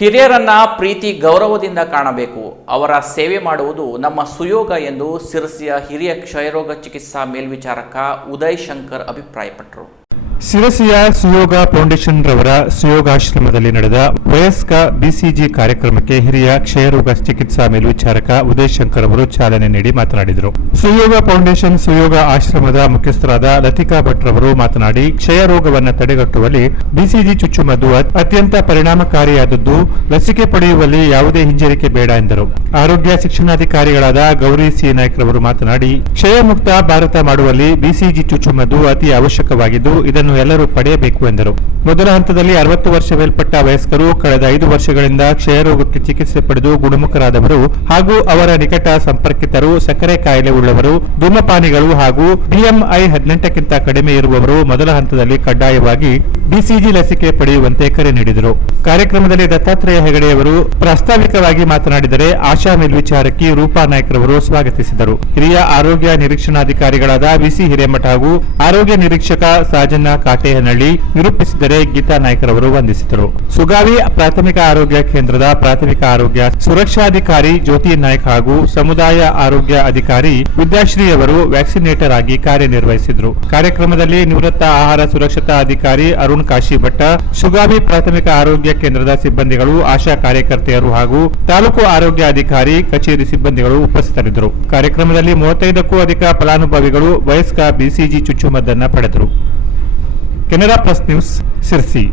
ಹಿರಿಯರನ್ನ ಪ್ರೀತಿ, ಗೌರವದಿಂದ ಕಾಣಬೇಕು. ಅವರ ಸೇವೆ ಮಾಡುವುದು ನಮ್ಮ ಸುಯೋಗ ಎಂದು ಸಿರಸಿಯ ಹಿರಿಯ ಕ್ಷಯರೋಗ ಚಿಕಿತ್ಸಾ ಮೇಲ್ವಿಚಾರಕ ಉದಯ್ ಶಂಕರ್ ಅಭಿಪ್ರಾಯಪಟ್ಟರು. ಸಿರಸಿಯ ಸುಯೋಗ ಫೌಂಡೇಶನ್ ರವರ ಸುಯೋಗಾಶ್ರಮದಲ್ಲಿ ನಡೆದ ವಯಸ್ಕ ಬಿಸಿಜಿ ಕಾರ್ಯಕ್ರಮಕ್ಕೆ ಹಿರಿಯ ಕ್ಷಯರೋಗ ಚಿಕಿತ್ಸಾ ಮೇಲ್ವಿಚಾರಕ ಉದಯ್ ಶಂಕರ್ ಅವರು ಚಾಲನೆ ನೀಡಿ ಮಾತನಾಡಿದರು. ಸುಯೋಗ ಫೌಂಡೇಶನ್ ಸುಯೋಗ ಆಶ್ರಮದ ಮುಖ್ಯಸ್ಥರಾದ ಲತಿಕಾ ಭಟ್ ರವರು ಮಾತನಾಡಿ ಕ್ಷಯರೋಗವನ್ನು ತಡೆಗಟ್ಟುವಲ್ಲಿ ಬಿಸಿಜಿ ಚುಚ್ಚುಮದ್ದು ಅತ್- ಅತ್ಯಂತ ಪರಿಣಾಮಕಾರಿಯಾದದ್ದು. ಲಸಿಕೆ ಪಡೆಯುವಲ್ಲಿ ಯಾವುದೇ ಹಿಂಜರಿಕೆ ಬೇಡ ಎಂದರು. ಆರೋಗ್ಯ ಶಿಕ್ಷಣಾಧಿಕಾರಿಗಳಾದ ಗೌರಿ ಸಿ ನಾಯ್ಕ್ ರವರು ಮಾತನಾಡಿ ಕ್ಷಯಮುಕ್ತ ಭಾರತ ಮಾಡುವಲ್ಲಿ ಬಿಸಿಜಿ ಚುಚ್ಚುಮದ್ದು ಅತಿ ಅವಶ್ಯಕವಾಗಿದ್ದು, ಇದನ್ನು ಎಲ್ಲರೂ ಪಡೆಯಬೇಕು ಎಂದರು. ಮೊದಲ ಹಂತದಲ್ಲಿ ಅರವತ್ತು ವರ್ಷ ಮೇಲ್ಪಟ್ಟ ವಯಸ್ಕರು ಕಳೆದ ಐದು ವರ್ಷಗಳಿಂದ ಕ್ಷಯರೋಗಕ್ಕೆ ಚಿಕಿತ್ಸೆ ಪಡೆದು ಗುಣಮುಖರಾದವರು ಹಾಗೂ ಅವರ ನಿಕಟ ಸಂಪರ್ಕಿತರು ಸಕ್ಕರೆ ಕಾಯಿಲೆ ಉಳ್ಳವರು ಧೂಮಪಾನಿಗಳು ಹಾಗೂ ಬಿಎಂಐ ಹದಿನೆಂಟಕ್ಕಿಂತ ಕಡಿಮೆ ಇರುವವರು ಮೊದಲ ಹಂತದಲ್ಲಿ ಕಡ್ಡಾಯವಾಗಿ ಬಿಸಿಜಿ ಲಸಿಕೆ ಪಡೆಯುವಂತೆ ಕರೆ ನೀಡಿದರು. ಕಾರ್ಯಕ್ರಮದಲ್ಲಿ ದತ್ತಾತ್ರೇಯ ಹೆಗಡೆಯವರು ಪ್ರಾಸ್ತಾವಿಕವಾಗಿ ಮಾತನಾಡಿದರೆ ಆಶಾ ಮೇಲ್ವಿಚಾರಕಿ ರೂಪಾ ನಾಯ್ಕರವರು ಸ್ವಾಗತಿಸಿದರು. ಹಿರಿಯ ಆರೋಗ್ಯ ನಿರೀಕ್ಷಣಾಧಿಕಾರಿಗಳಾದ ವಿಸಿ ಹಿರೇಮಠ ಹಾಗೂ ಆರೋಗ್ಯ ನಿರೀಕ್ಷಕ ಸಾಜನ್ನ ಕಾಟೇಹನಹಳ್ಳಿ ನಿರೂಪಿಸಿದರೆ ಗೀತಾ ನಾಯ್ಕರವರು ವಂದಿಸಿದರು. ಸುಗಾವಿ ಪ್ರಾಥಮಿಕ ಆರೋಗ್ಯ ಕೇಂದ್ರದ ಪ್ರಾಥಮಿಕ ಆರೋಗ್ಯ ಸುರಕ್ಷಾಧಿಕಾರಿ ಜ್ಯೋತಿ ನಾಯ್ಕ ಹಾಗೂ ಸಮುದಾಯ ಆರೋಗ್ಯ ಅಧಿಕಾರಿ ವಿದ್ಯಾಶ್ರೀ ಅವರು ವ್ಯಾಕ್ಸಿನೇಟರ್ ಆಗಿ ಕಾರ್ಯನಿರ್ವಹಿಸಿದರು. ಕಾರ್ಯಕ್ರಮದಲ್ಲಿ ನಿವೃತ್ತ ಆಹಾರ ಸುರಕ್ಷತಾ ಅಧಿಕಾರಿ ಅರುಣ್ ಕಾಶಿ ಭಟ್ಟ ಸುಗಾಬಿ ಪ್ರಾಥಮಿಕ ಆರೋಗ್ಯ ಕೇಂದ್ರದ ಸಿಬ್ಬಂದಿಗಳು, ಆಶಾ ಕಾರ್ಯಕರ್ತೆಯರು ಹಾಗೂ ತಾಲೂಕು ಆರೋಗ್ಯ ಅಧಿಕಾರಿ, ಕಚೇರಿ ಸಿಬ್ಬಂದಿಗಳು ಉಪಸ್ಥಿತರಿದ್ದರು. ಕಾರ್ಯಕ್ರಮದಲ್ಲಿ ಮೂವತ್ತೈದಕ್ಕೂ ಅಧಿಕ ಫಲಾನುಭವಿಗಳು, ವಯಸ್ಕ ಬಿಸಿಜಿ ಚುಚ್ಚುಮದ್ದನ್ನು ಪಡೆದರು. Canara plus news, Sirsi.